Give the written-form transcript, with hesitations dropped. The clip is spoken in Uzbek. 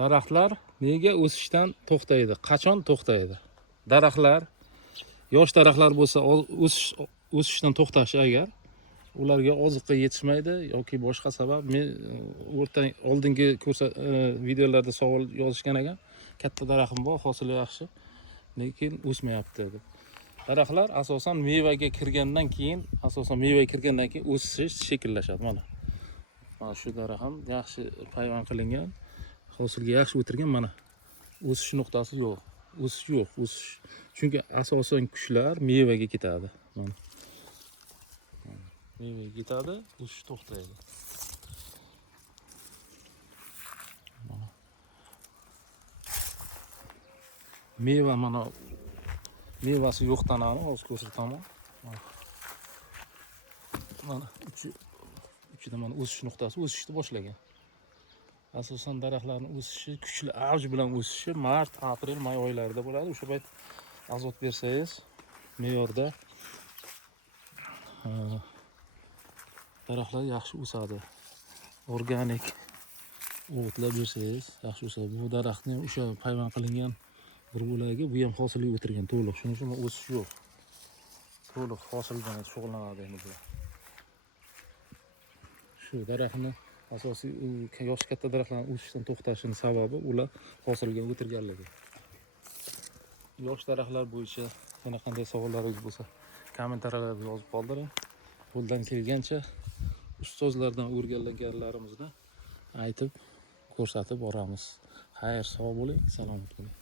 Daraxtlar nega o'sishdan to'xtaydi? Qachon to'xtaydi? Daraxtlar, yosh daraxtlar bo'lsa o'sishdan to'xtashi agar ularga oziqa yetishmaydi yoki boshqa sabab, men oldingi videolarda savol yozishgan ekan, katta daraxtim bor, hosili yaxshi, lekin o'smayapti deb. Daraxtlar asosan mevaga kirgandan keyin, o'sish shekillashadi. Mana shu daraxt ham yaxshi payvand qilingan, hosilga yaxshi o'tirgan. Mana o'sish nuqtasi yo'q, o'sish yo'q, chunki asosan kuchlar mevaga ketadi. Mana mevaga ketadi, o'sish to'xtaydi. Meva mana mevasi yo'qdan hozir ko'rsataman. Mana uchida mana o'sish nuqtasi o'sishni boshlagan. Asosan daraxtlarning o'sishi, kuchli avj bilan o'sishi mart, aprel, may oylarida bo'ladi. O'sha payt azot bersangiz, me'yorda daraxtlar yaxshi o'sadi. Organik o'tlar bersangiz yaxshi o'sadi. Bu daraxtni o'sha payvand qilingan bir bo'lagi, bu ham hosilga o'tirgan to'liq. Shuning uchun o'sish yo'q. To'liq hosil bilan shug'ullanadi endi bular. Shu daraxtni asosiy yosh katta daraxtlarning o'sishdan to'xtashining sababi ular hosilga o'tirganligi. Yosh daraxtlar bo'yicha yana qanday savollaringiz bo'lsa, kommentariylarda yozib qoldiring. Qo'ldan kelgancha ustozlardan o'rganganlarimizni aytib, ko'rsatib boramiz. Xayr, sog' bo'ling, salomat bo'ling.